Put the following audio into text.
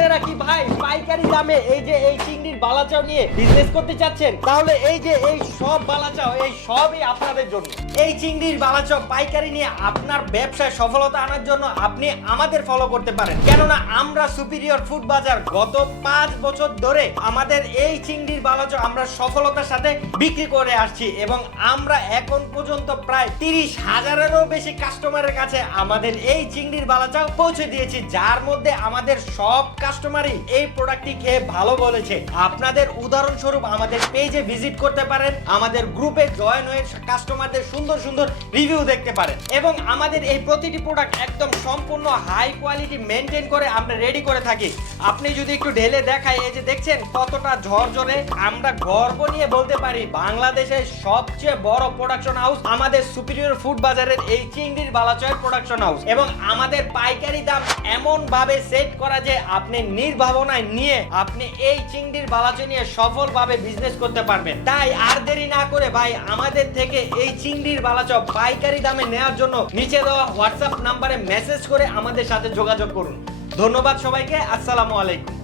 আপনারা কি ভাই পাইকারি দামে এই যে এই চিংড়ির বালাচাও নিয়ে বিজনেস করতে চাচ্ছেন? তাহলে এই যে এই সব বালাচাও এই সবই আপনাদের জন্য। এই চিংড়ির বালাচাও পাইকারি নিয়ে আপনার ব্যবসায় সফলতা আনার জন্য আপনি আমাদের ফলো করতে পারেন, কেননা আমরা সুপিরিয়র ফুড বাজার গত 5 বছর ধরে আমাদের এই চিংড়ির বালাচাও আমরা সফলতার সাথে বিক্রি করে আসছি এবং আমরা এখন পর্যন্ত প্রায় 30,000-এরও বেশি কাস্টমারের কাছে আমাদের এই চিংড়ির বালাচাও পৌঁছে দিয়েছি, যার মধ্যে আমাদের সব কাস্টমারই এই প্রোডাক্টটি খেয়ে ভালো বলেছে। আপনাদের উদাহরণস্বরূপ আমাদের পেজে ভিজিট করতে পারেন, আমাদের গ্রুপে জয়েন হয়ে কাস্টমারদের সুন্দর সুন্দর রিভিউ দেখতে পারেন এবং আমাদের এই প্রতিটি প্রোডাক্ট একদম সম্পূর্ণ হাই কোয়ালিটি মেনটেন করে আমরা রেডি করে থাকি। আপনি যদি একটু ঢেলে দেখাই, এই যে দেখছেন কতটা ঝরঝরে, আমরা গর্ব নিয়ে বলতে পারি বাংলাদেশের সবচেয়ে বড় প্রোডাকশন হাউস আমাদের সুপিরিয়র ফুড বাজারের এই চিংড়ির বালাচাওয়ের প্রোডাকশন হাউস এবং আমাদের পাইকারি দাম এমন ভাবে সেট করা যে আপনি নির্ভাবনায় নিয়ে আপনি এই চিংড়ির বালাচাও নিয়ে সফলভাবে বিজনেস করতে পারবেন। তাই আর দেরি না করে ভাই আমাদের থেকে এই চিংড়ির বালাচাও পাইকারি দামে নেওয়ার জন্য নিচে দেওয়া হোয়াটসঅ্যাপ নাম্বারে মেসেজ করে আমাদের সাথে যোগাযোগ করুন। ধন্যবাদ সবাইকে, আসসালামু আলাইকুম।